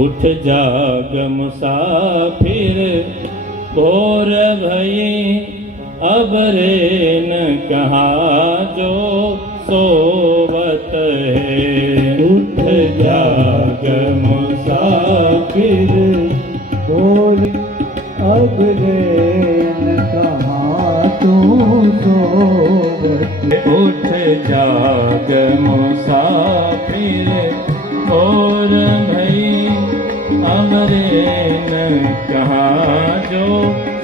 उठ जाग मुसाफिर भोर भई, अब रे न कहाँ जो सोवत है। उठ जाग मुसाफिर भोर, अब रे न कहाँ तू सोवत। उठ जाग मुसाफिर भोर भई, अब रे न कहाँ जो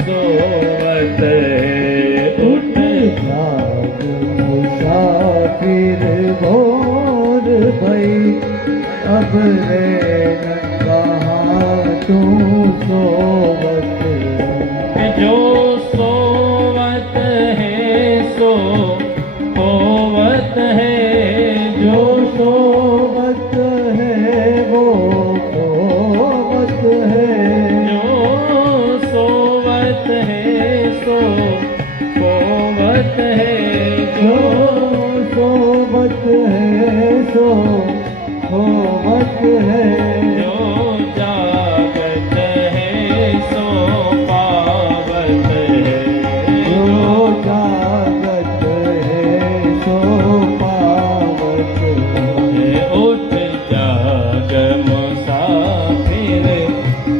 सोवत है। उठ जाग मुसाफिर भोर भई, अब रे न कहाँ तू सोवत है। जो सोवत है सो होवत है, जो सोवत है वो होवत है। जो सोवत है सो होवत है, जो सोवत है सो होवत है। जो जागत है सो पावत है, जो जागत है सो पावत है। उठ जाग मुसाफिर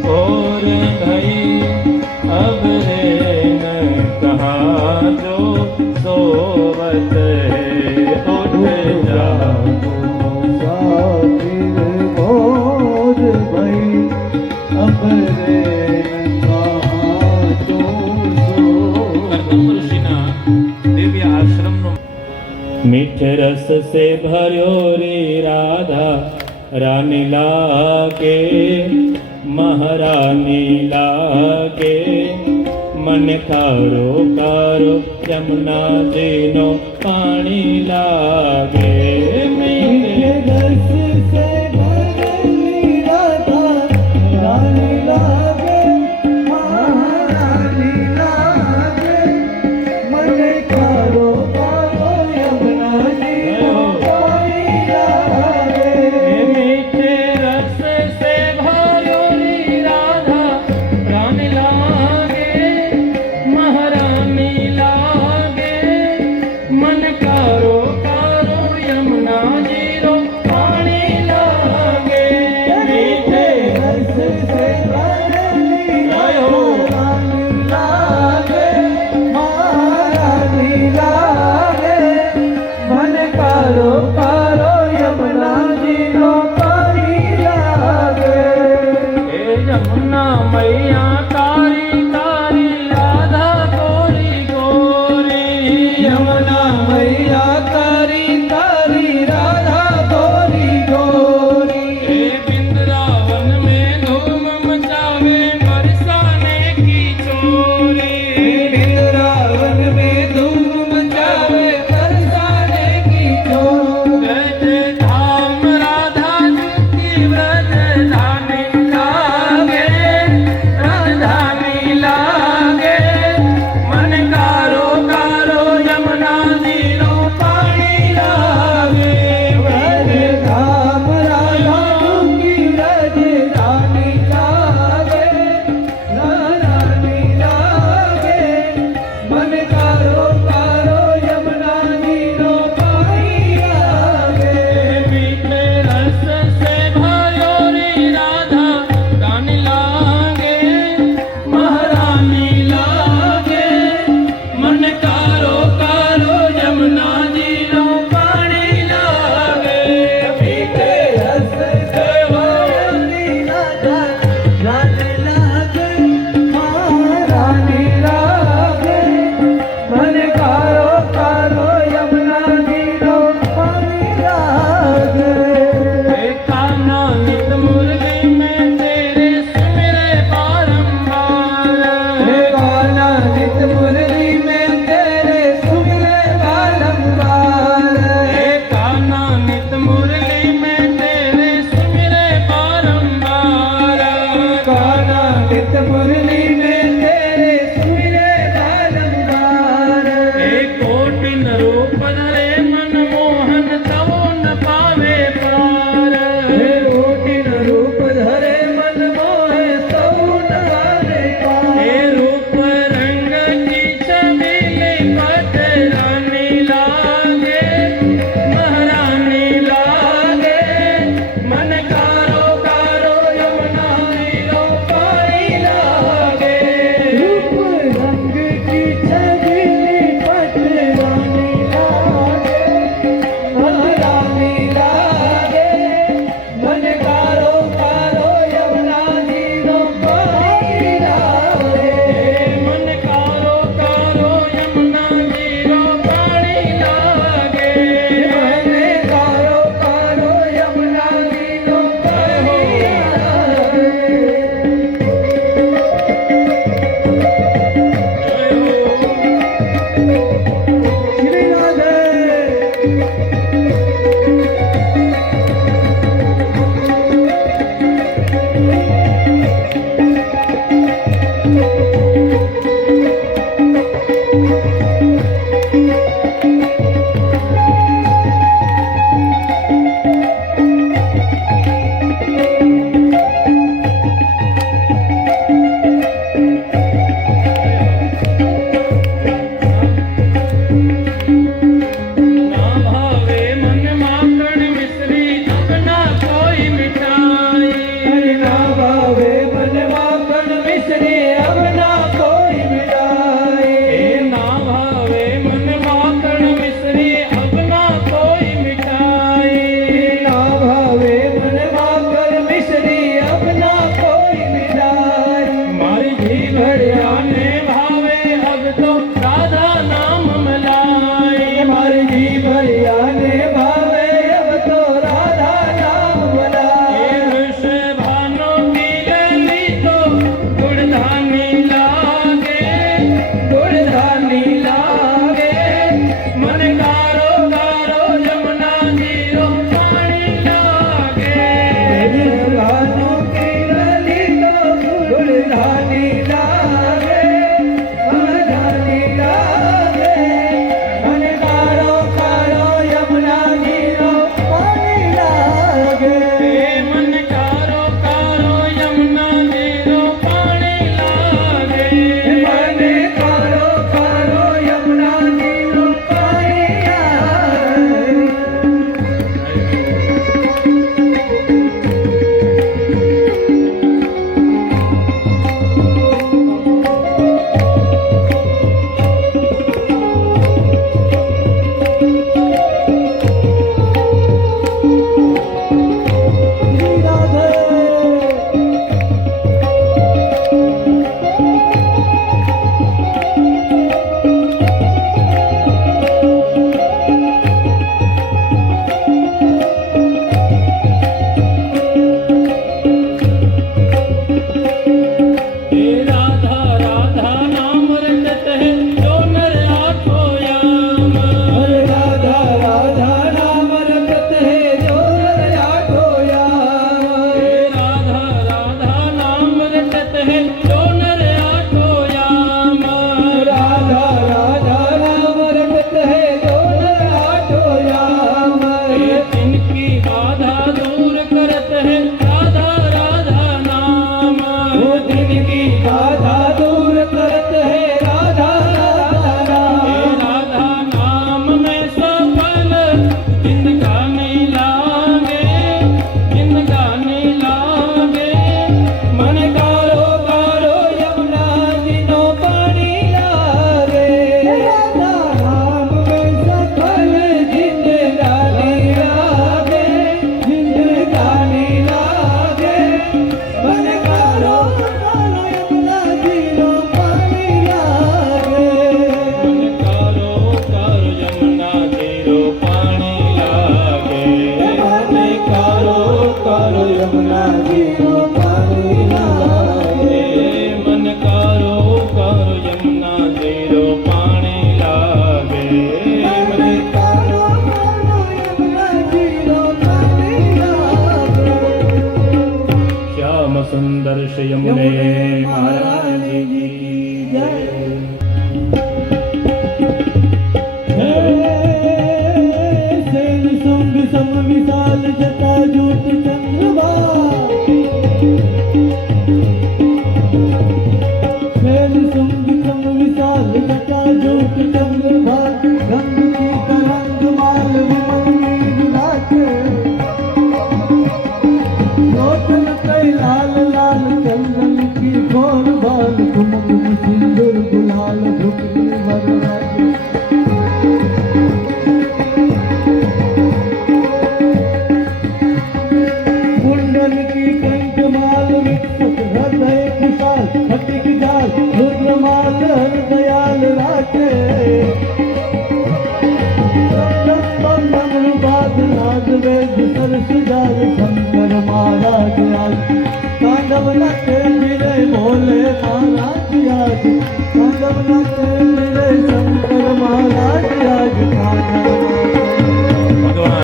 भोर भई, अब रे न कहाँ जो सोवत है। उठ जाग मुसाफिर भोर भई, अब रे न कहाँ जो सोवत। ऋषिना दिव्य आश्रम मीठ रस से भर्यो रे राधा रानी लागे, महारानी लागे। मन खारो कारो यमुना जीनो पानी लागे। मीठ रस से भरी राधा रानी लागे, महारानी लागे। मन खारो कारो यमुना जीनो पानी लागे। मीठे रस से भरो री राधा रानी लागे, महारानी लागे। मन कारो कारो यमुना जीरो पानी लागे। मीठे रस से भरी राधा रानी लागे, महारानी लागे। मन कारो कारो यमुना સુંદર શ્રી યમુને મહારાજ કી જય. सम विशाल जटा जूट चंद्रमा सुंग सम विशाल जटा जूट चंद्रमा रंग की तरंग माल विमल नीर नाचे लोचन कई लाल लाल चंदन की घोर बाल कुम कुम सिंदूर गुलाल झुकली वरराजे की कंठमाल विकसित हृदय खुशाल फटिक जाल रुद्रमाल दयाल राखे बाद नाद वेद सरस जाल शंकर महाराज आज तांडव नाचे विजय भोले महाराज आज तांडव नाचे